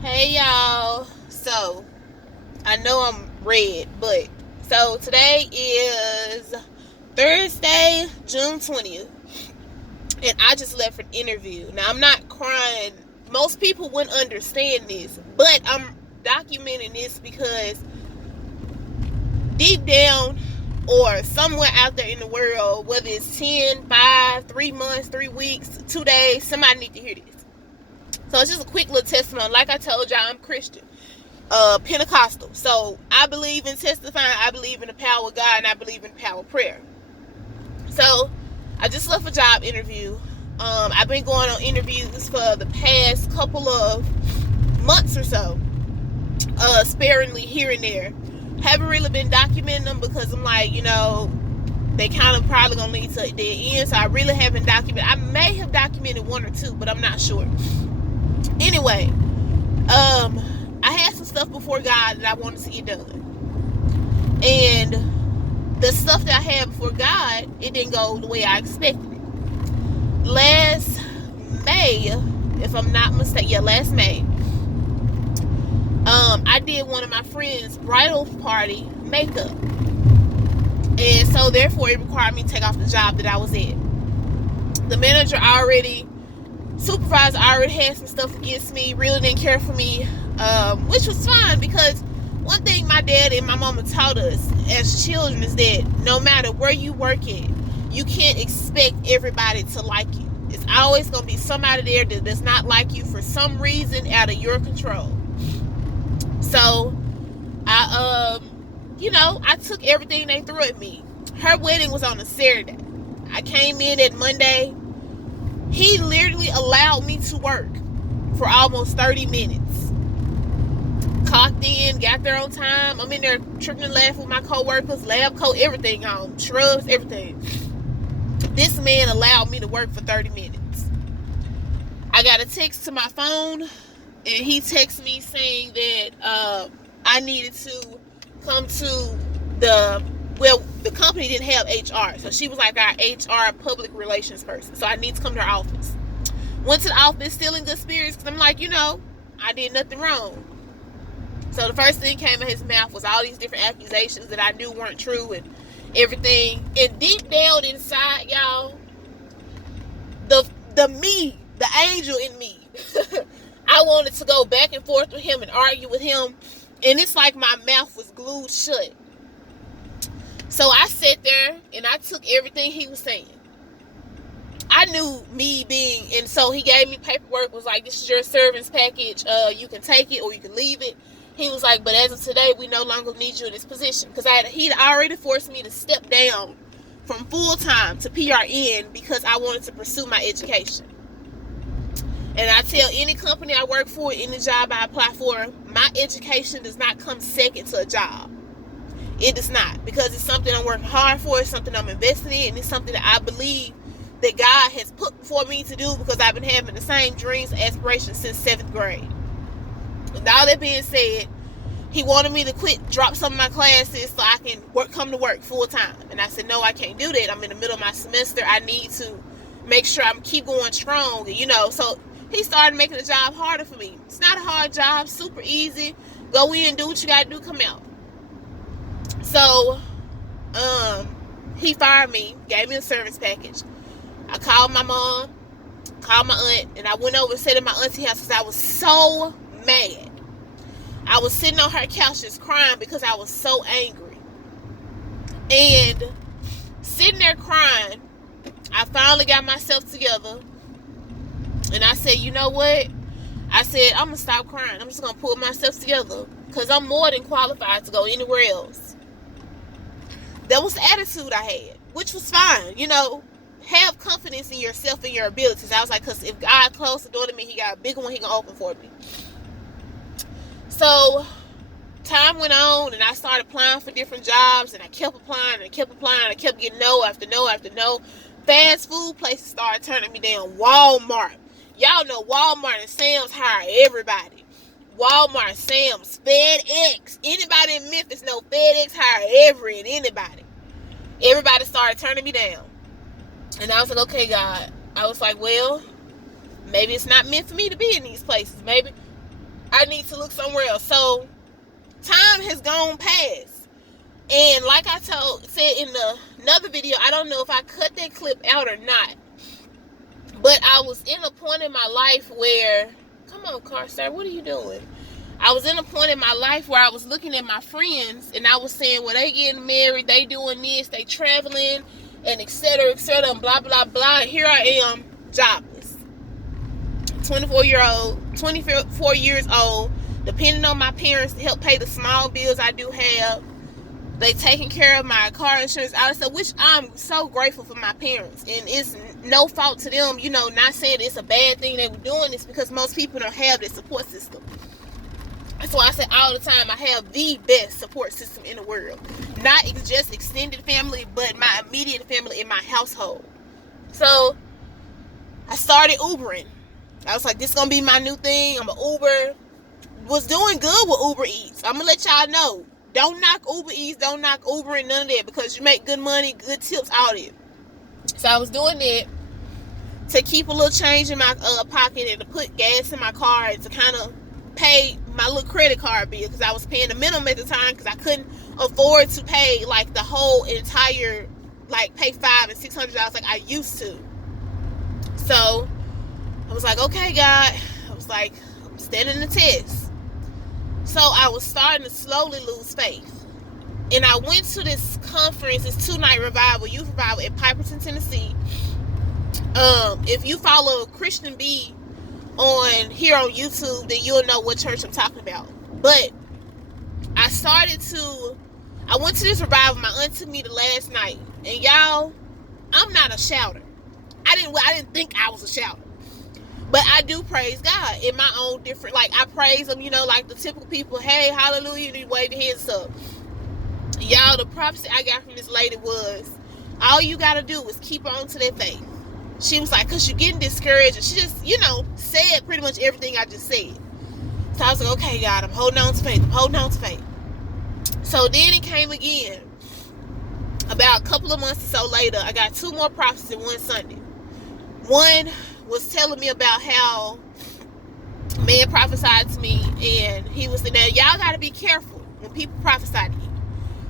Hey y'all. So, I know I'm red, but so today is Thursday, June 20th, and I just left for an interview. Now, I'm not crying. Most people wouldn't understand this, but I'm documenting this because deep down or somewhere out there in the world, whether it's 10, 5, 3 months, 3 weeks, 2 days, somebody need to hear this. So it's just a quick little testimony. Like I told y'all, I'm Christian. Pentecostal. So I believe in testifying, I believe in the power of God, and I believe in the power of prayer. So I just left a job interview. I've been going on interviews for the past couple of months or so, sparingly here and there. Haven't really been documenting them because I'm like, they kind of probably gonna lead to their end. So I really haven't documented. I may have documented one or two, but I'm not sure. Anyway, I had some stuff before God that I wanted to get done. And the stuff that I had before God, it didn't go the way I expected it. Last May, if I'm not mistaken, last May, I did one of my friend's bridal party makeup. And so therefore it required me to take off the job that I was at. The supervisor already had some stuff against me, really didn't care for me, which was fine because one thing my dad and my mama taught us as children is that no matter where you work at, you can't expect everybody to like you. It's always going to be somebody there that does not like you for some reason out of your control. So, I took everything they threw at me. Her wedding was on a Saturday. I came in at Monday. He literally allowed me to work for almost 30 minutes. Clocked in, got there on time. I'm in there tripping and laughing with my co-workers, lab coat, everything on, shrubs, everything. This man allowed me to work for 30 minutes. I got a text to my phone, and he texted me saying that I needed to come to the company didn't have HR. So she was like our HR public relations person. So I need to come to her office. Went to the office still in good spirits because I'm like, I did nothing wrong. So the first thing came in his mouth was all these different accusations that I knew weren't true and everything. And deep down inside, y'all, the angel in me, I wanted to go back and forth with him and argue with him. And it's like my mouth was glued shut. So I sat there and I took everything he was saying. I knew and so he gave me paperwork, was like, this is your servants package. You can take it or you can leave it. He was like, but as of today, we no longer need you in this position. Because he'd already forced me to step down from full-time to PRN because I wanted to pursue my education. And I tell any company I work for, any job I apply for, my education does not come second to a job. It does not, because it's something I'm working hard for, it's something I'm investing in, and it's something that I believe that God has put before me to do because I've been having the same dreams and aspirations since 7th grade. With all that being said, he wanted me to drop some of my classes so I can come to work full time. And I said, no, I can't do that. I'm in the middle of my semester. I need to make sure I keep going strong. So he started making the job harder for me. It's not a hard job, super easy. Go in, do what you gotta do, come out. So, he fired me, gave me a service package. I called my mom, called my aunt, and I went over and sat at my auntie's house because I was so mad. I was sitting on her couch just crying because I was so angry. And sitting there crying, I finally got myself together. And I said, you know what? I said, I'm going to stop crying. I'm just going to pull myself together because I'm more than qualified to go anywhere else. That was the attitude I had, which was fine. Have confidence in yourself and your abilities. I was like, because if God closed the door to me, he got a bigger one he can open for me. So time went on and I started applying for different jobs, and I kept applying and I kept applying. I kept getting no after no after no. Fast food places started turning me down. Walmart. Y'all know Walmart and Sam's hire everybody. Walmart, Sam's, FedEx. Anybody in Memphis know FedEx hire anybody. Everybody started turning me down. And I was like, okay, God. I was like, well, maybe it's not meant for me to be in these places. Maybe I need to look somewhere else. So time has gone past. And like I said in another video, I don't know if I cut that clip out or not, but I was in a point in my life where, come on, Carstar, what are you doing? I was in a point in my life where I was looking at my friends and I was saying, well, they getting married, they doing this, they traveling, and et cetera, and blah, blah, blah. And here I am, jobless. 24 years old, depending on my parents to help pay the small bills I do have. They taking care of my car insurance, also, which I'm so grateful for my parents. And it's no fault to them, not saying it's a bad thing they were doing. It's because most people don't have this support system. That's why I say all the time, I have the best support system in the world. Not just extended family, but my immediate family in my household. So I started Ubering. I was like, this is going to be my new thing. I'm an Uber. Was doing good with Uber Eats. I'm going to let y'all know. Don't knock Uber Eats. Don't knock Uber and none of that, because you make good money, good tips, all that. So I was doing that to keep a little change in my pocket and to put gas in my car and to kind of pay my little credit card bill, because I was paying the minimum at the time because I couldn't afford to pay like the whole entire, like pay $500 and $600 like I used to. So I was like, okay, God. I was like, I'm standing the test. So I was starting to slowly lose faith. And I went to this conference, this 2-night revival, youth revival in Piperton, Tennessee. If you follow Christian B here on YouTube, then you'll know what church I'm talking about. But I went to this revival. My aunt took me the last night. And y'all, I'm not a shouter. I didn't think I was a shouter. But I do praise God in my own different, like I praise him, like the typical people, hey, hallelujah, you wave your hands up. Y'all, the prophecy I got from this lady was, all you got to do is keep on to that faith. She was like, because you're getting discouraged. And she just, said pretty much everything I just said. So I was like, okay, God, I'm holding on to faith. I'm holding on to faith. So then it came again. About a couple of months or so later, I got 2 more prophecies in one Sunday. One was telling me about how a man prophesied to me, and he was saying, now y'all got to be careful when people prophesy to you,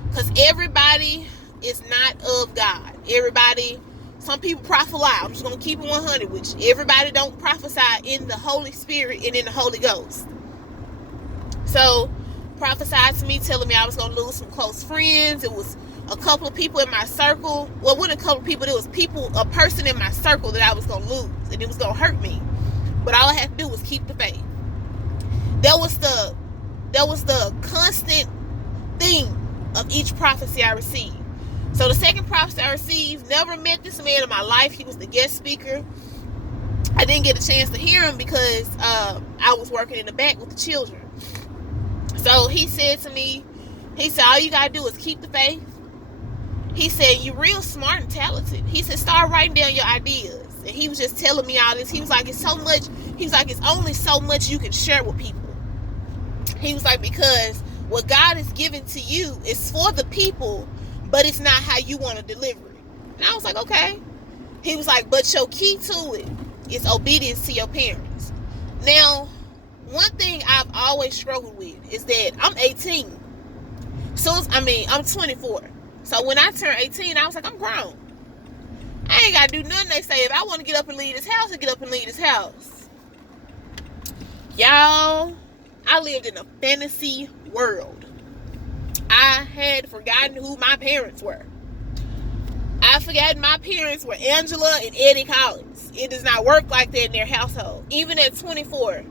because everybody is not of God. Some people prophesy. I'm just going to keep it 100 with you. Everybody don't prophesy in the Holy Spirit and in the Holy Ghost. So prophesied to me, telling me I was going to lose some close friends. It was a couple of people in my circle. Well, it wasn't a couple of people. There was a person in my circle that I was going to lose, and it was going to hurt me. But all I had to do was keep the faith. That was the constant theme of each prophecy I received. So the second prophecy I received, never met this man in my life. He was the guest speaker. I didn't get a chance to hear him because I was working in the back with the children. So he said to me, all you got to do is keep the faith. He said, you're real smart and talented. He said, start writing down your ideas. And he was just telling me all this. He was like, it's only so much you can share with people. He was like, because what God has given to you is for the people, but it's not how you want to deliver it. And I was like, okay. He was like, but your key to it is obedience to your parents. Now, one thing I've always struggled with is that I'm 18. I'm 24. So when I turned 18, I was like, I'm grown. I ain't got to do nothing they say. If I want to get up and leave this house, I get up and leave this house. Y'all, I lived in a fantasy world. I had forgotten who my parents were. I forgot my parents were Angela and Eddie Collins. It does not work like that in their household, even at 24.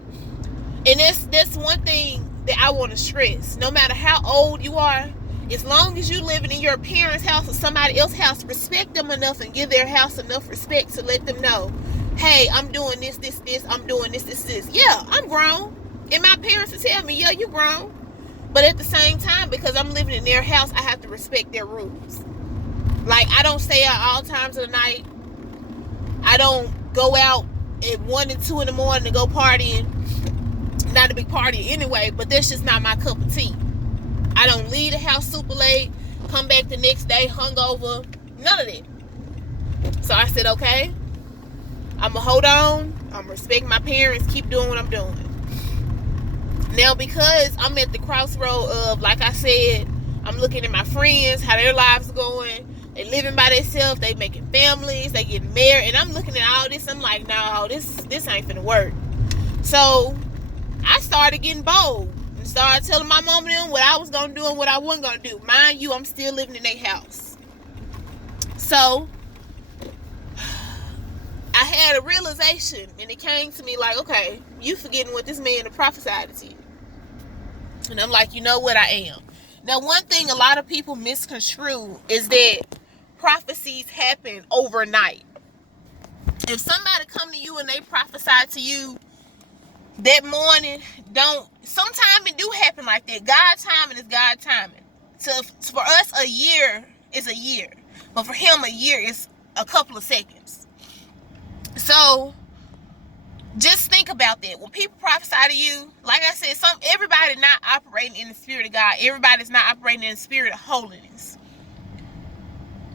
And that's one thing that I want to stress. No matter how old you are, as long as you're living in your parents' house or somebody else's house, respect them enough and give their house enough respect to let them know, hey, I'm doing this, I'm doing this. Yeah, I'm grown. And my parents will tell me, yeah, you're grown. But at the same time, because I'm living in their house, I have to respect their rules. Like, I don't stay out all times of the night. I don't go out at 1 and 2 in the morning to go partying. Not a big party anyway, but that's just not my cup of tea. I don't leave the house super late, come back the next day hungover, none of that. So I said, okay, I'm going to hold on. I'm going to respect my parents, keep doing what I'm doing. Now, because I'm at the crossroad of, like I said, I'm looking at my friends, how their lives are going. They living by themselves, they making families, they getting married, and I'm looking at all this. I'm like, no, this ain't finna work. So I started getting bold and started telling my mom and them what I was gonna do and what I wasn't gonna do. Mind you, I'm still living in their house. So I had a realization, and it came to me like, okay, you forgetting what this man prophesied to you. And I'm like, you know what, I am. Now, one thing a lot of people misconstrue is that prophecies happen overnight. If somebody come to you and they prophesy to you that morning, sometimes it do happen like that. God timing is God timing. So for us, a year is a year. But for him, a year is a couple of seconds. So just think about that. When people prophesy to you, like I said, everybody not operating in the spirit of God. Everybody's not operating in the spirit of holiness.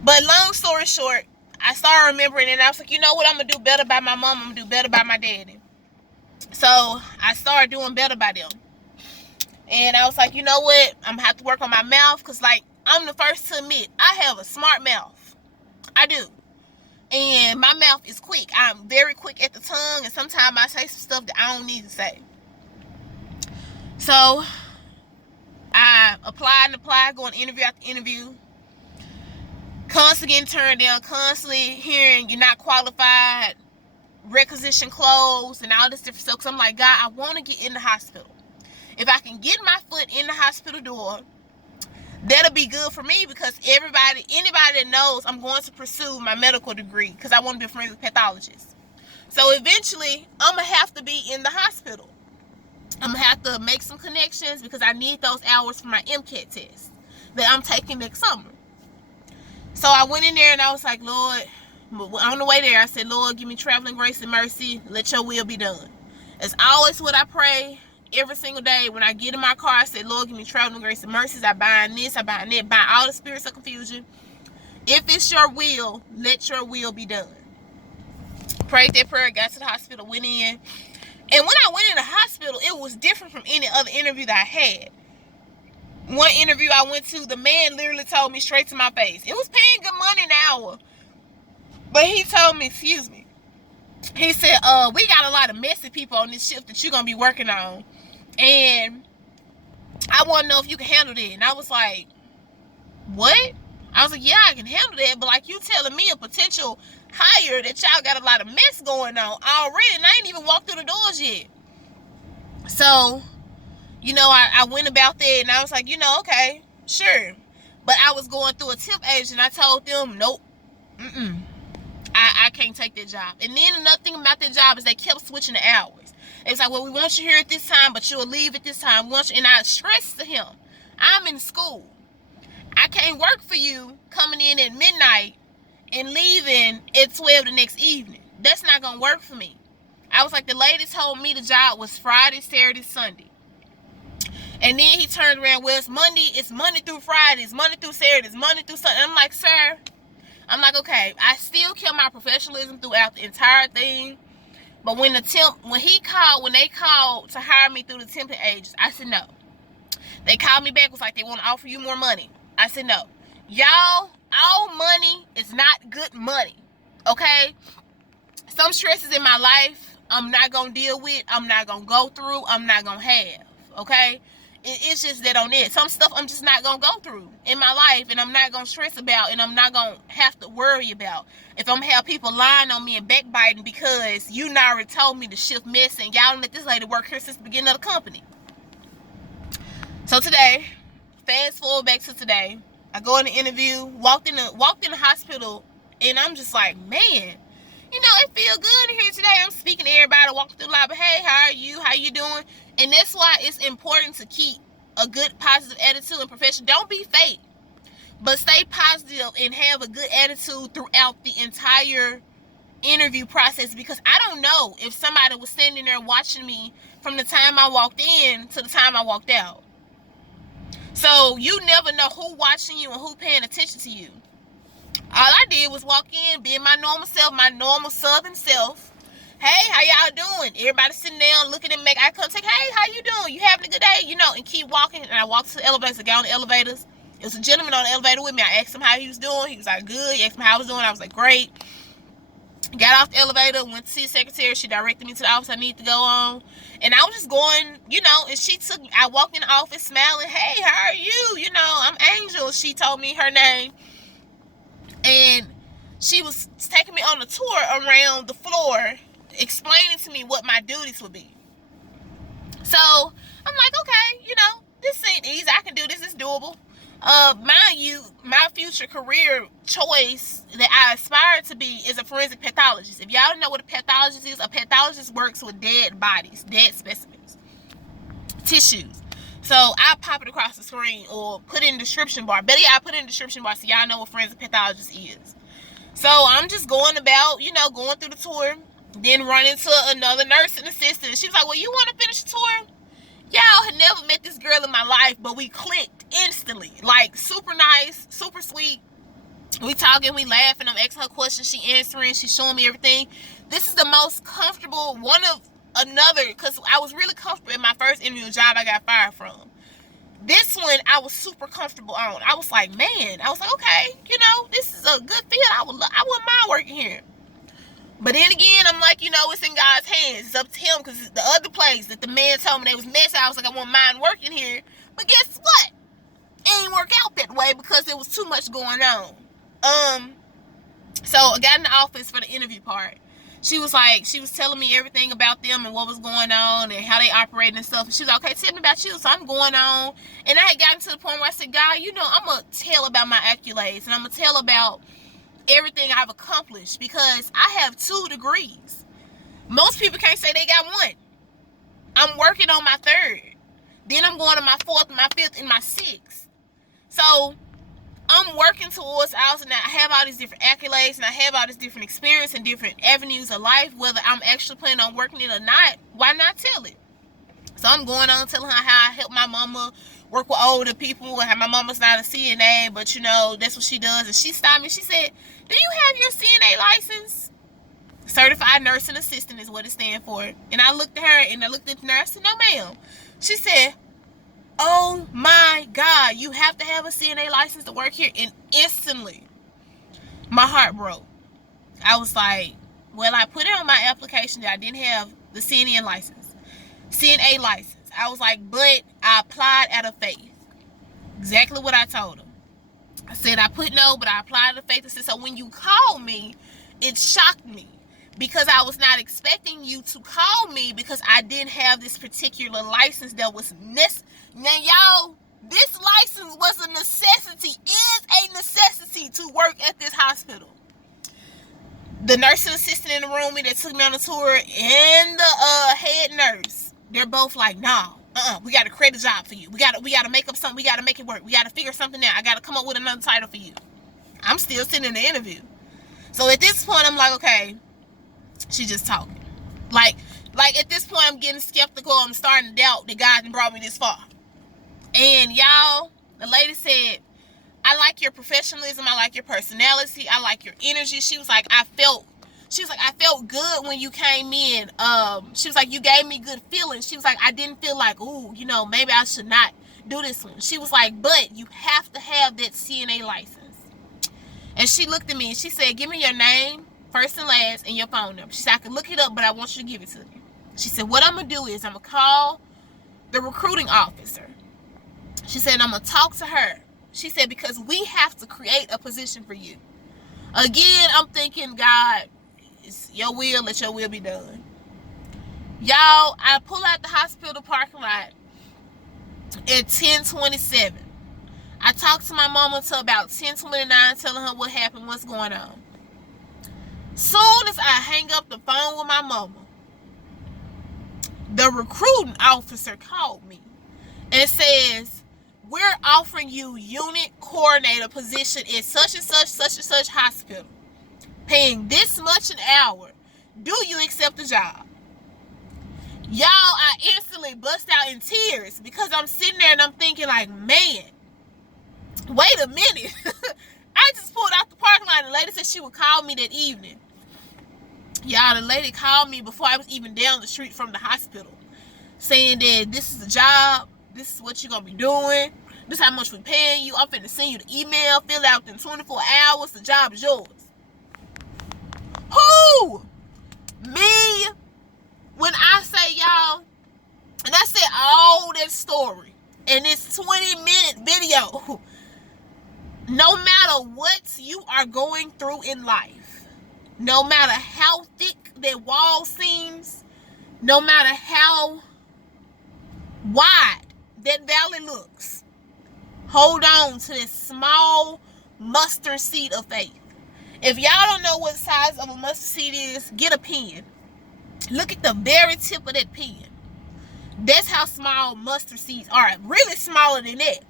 But long story short, I started remembering, and I was like, you know what? I'm going to do better by my mom. I'm going to do better by my daddy. So I started doing better by them. And I was like, you know what? I'm going to have to work on my mouth, because, like, I'm the first to admit, I have a smart mouth. I do. And my mouth is quick. I'm very quick at the tongue, and sometimes I say some stuff that I don't need to say. So I applied, going interview after interview. Constantly getting turned down, constantly hearing you're not qualified, requisition closed, and all this different stuff. Because I'm like, God, I want to get in the hospital. If I can get my foot in the hospital door, that'll be good for me, because anybody that knows, I'm going to pursue my medical degree because I want to be friends with pathologists. So eventually, I'm going to have to be in the hospital. I'm going to have to make some connections, because I need those hours for my MCAT test that I'm taking next summer. So I went in there and I was like, Lord, on the way there, I said, Lord, give me traveling grace and mercy. Let your will be done. It's always what I pray every single day. When I get in my car, I said, Lord, give me traveling grace and mercies. I bind this, I bind that, bind all the spirits of confusion. If it's your will, let your will be done. Prayed that prayer, got to the hospital, went in. And when I went in the hospital, it was different from any other interview that I had. One interview I went to, the man literally told me straight to my face. It was paying good money an hour. But he told me, excuse me. He said, we got a lot of messy people on this shift that you're going to be working on. And I want to know if you can handle that. And I was like, what? I was like, yeah, I can handle that. But like, you telling me a potential hire that y'all got a lot of mess going on already. And I ain't even walked through the doors yet. So, you know, I went about that, and I was like, you know, okay, sure. But I was going through a temp agent, and I told them, nope, I can't take that job. And then another thing about that job is they kept switching the hours. It was like, well, we want you here at this time, but you'll leave at this time. And I stressed to him, I'm in school. I can't work for you coming in at midnight and leaving at 12 the next evening. That's not going to work for me. I was like, the lady told me the job was Friday, Saturday, Sunday. And then he turned around, well, it's Monday through Friday, it's Monday through Saturday, it's Monday through Sunday. I'm like, sir, okay, I still kept my professionalism throughout the entire thing. But when they called to hire me through the temping agents, I said no. They called me back, was like, they want to offer you more money. I said no. Y'all, all money is not good money, okay? Some stresses in my life I'm not going to deal with, I'm not going to go through, I'm not going to have, okay? It's just that on it. Some stuff I'm just not going to go through in my life, and I'm not going to stress about, and I'm not going to have to worry about. If I'm going to have people lying on me and backbiting because you already told me to shift mess, and y'all let this lady work here since the beginning of the company. So today, fast forward back to today, I go in the interview, walked in the hospital, and I'm just like, man, you know, it feels good in here today. I'm speaking to everybody, walking through the lobby. Hey, how are you? How you doing? And that's why it's important to keep a good, positive attitude and profession. Don't be fake, but stay positive and have a good attitude throughout the entire interview process, because I don't know if somebody was standing there watching me from the time I walked in to the time I walked out. So you never know who watching you and who paying attention to you. All I did was walk in, being my normal self, my normal southern self, hey, how y'all doing? Everybody sitting down, looking at me, make eye contact. Hey, how you doing? You having a good day? You know, and keep walking. And I walked to the elevators. I got on the elevators. It was a gentleman on the elevator with me. I asked him how he was doing. He was like, good. He asked me how I was doing. I was like, great. Got off the elevator, went to see the secretary. She directed me to the office I need to go on. And I was just going, you know, and she took me. I walked in the office smiling. Hey, how are you? You know, I'm Angel. She told me her name. And she was taking me on a tour around the floor, explaining to me what my duties would be. So I'm like, okay, you know, this ain't easy. I can do this. It's doable. Mind you, my future career choice that I aspire to be is a forensic pathologist. If y'all don't know what a pathologist is, a pathologist works with dead bodies, dead specimens, tissues. So I pop it across the screen or put it in the description bar. Better yet, I put it in the description bar so y'all know what forensic pathologist is. So I'm just going about, you know, going through the tour, then run into another nursing assistant. She was like, well, you want to finish the tour? Y'all had never met this girl in my life, but we clicked instantly. Like, super nice, super sweet. We talking, we laughing. I'm asking her questions. She answering. She's showing me everything. This is the most comfortable one of another, because I was really comfortable in my first interview job I got fired from. This one, I was super comfortable on. I was like, man. I was like, okay, you know, this is a good field. I wouldn't mind working here. But then again, I'm like, you know, it's in God's hands. It's up to him, because the other place that the man told me they was messy, I was like, I wouldn't mind working here. But guess what? It didn't work out that way because there was too much going on. So I got in the office for the interview part. She was telling me everything about them and what was going on and how they operated and stuff. And she was like, okay, tell me about you. So I'm going on. And I had gotten to the point where I said, God, you know, I'm going to tell about my accolades. And I'm going to tell about everything I've accomplished, because I have 2 degrees. Most people can't say they got 1. I'm working on my 3rd. Then I'm going to my 4th, my 5th, and my 6th. So I'm working towards and I have all these different accolades and I have all this different experience and different avenues of life. Whether I'm actually planning on working it or not, why not tell it? So I'm going on telling her how I help my mama work with older people, and how my mama's not a CNA, but you know, that's what she does. And she stopped me. She said, do you have your CNA license? Certified Nursing Assistant is what it stands for. And I looked at her and I looked at the nurse and no ma'am. She said, oh my God, you have to have a CNA license to work here. And instantly, my heart broke. I was like, well, I put it on my application that I didn't have the CNA license. I was like, but I applied out of faith. Exactly what I told him. I said, I put no, but I applied out of faith. I said, so when you called me, it shocked me, because I was not expecting you to call me, because I didn't have this particular license that was necessary. Now, y'all, this license was a necessity, is a necessity to work at this hospital. The nursing assistant in the room that took me on the tour and the head nurse, they're both like, nah, we got to create a job for you. We got to make up something. We got to make it work. We got to figure something out. I got to come up with another title for you. I'm still sitting in the interview. So at this point, I'm like, okay, she just talking. Like at this point, I'm getting skeptical. I'm starting to doubt that God brought me this far. And y'all, the lady said, I like your professionalism. I like your personality. I like your energy. She was like, I felt good when you came in. She was like, you gave me good feelings. She was like, I didn't feel like, ooh, you know, maybe I should not do this one. She was like, but you have to have that CNA license. And she looked at me and she said, give me your name, first and last, and your phone number. She said, I can look it up, but I want you to give it to me. She said, what I'm going to do is I'm going to call the recruiting officer. She said, I'm going to talk to her. She said, because we have to create a position for you. Again, I'm thinking, God, it's your will, let your will be done. Y'all, I pull out the hospital parking lot at 10:27. I talked to my mama till about 10:29, telling her what happened, what's going on. Soon as I hang up the phone with my mama, the recruiting officer called me and says, we're offering you unit coordinator position in such and such hospital, paying this much an hour. Do you accept the job? Y'all, I instantly bust out in tears, because I'm sitting there and I'm thinking like, man, wait a minute. I just pulled out the parking lot and the lady said she would call me that evening. Y'all, the lady called me before I was even down the street from the hospital, saying that this is a job, this is what you're gonna be doing, this is how much we paying you, I'm finna send you the email, fill out in 24 hours, the job is yours. Who? Me? When I say, y'all, and I said all that story in this 20-minute video, no matter what you are going through in life, no matter how thick that wall seems, no matter how wide that valley looks, hold on to this small mustard seed of faith. If y'all don't know what size of a mustard seed is, get a pen. Look at the very tip of that pen. That's how small mustard seeds are. Really smaller than that.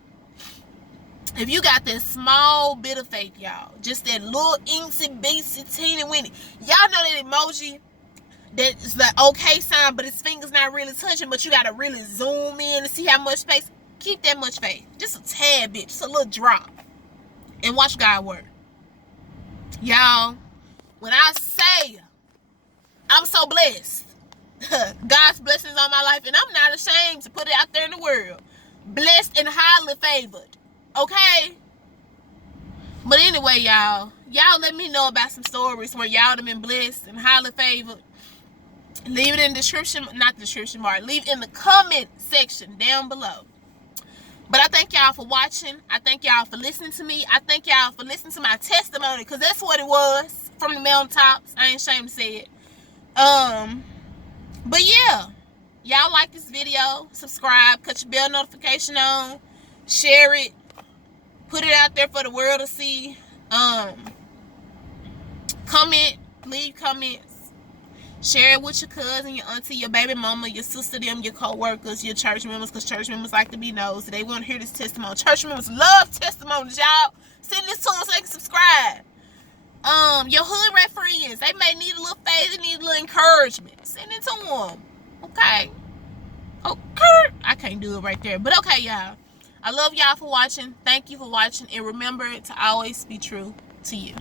If you got that small bit of faith, y'all, just that little incy beatsy teeny weeny. Y'all know that emoji that is the okay sign, but his finger's not really touching, but you gotta really zoom in to see how much faith. Keep that much faith. Just a tad bit, just a little drop. And watch God work. Y'all, when I say I'm so blessed, God's blessings on my life, and I'm not ashamed to put it out there in the world. Blessed and highly favored. Okay? But anyway, y'all let me know about some stories where y'all have been blessed and highly favored. Leave it in the description, not the description bar. Leave in the comment section down below. But I thank y'all for watching. I thank y'all for listening to me. I thank y'all for listening to my testimony, because that's what it was from the mountaintops. I ain't ashamed to say it. But yeah, y'all like this video, subscribe, cut your bell notification on, share it, put it out there for the world to see. Comment, leave comments, share it with your cousin, your auntie, your baby mama, your sister, them, your co-workers, your church members, because church members like to be nosy. They want to hear this testimony. Church members love testimonies, y'all. Send this to them so they can subscribe. Your hood rat friends, they may need a little faith, they need a little encouragement. Send it to them. Okay. I can't do it right there. But okay, y'all. I love y'all for watching. Thank you for watching. And remember to always be true to you.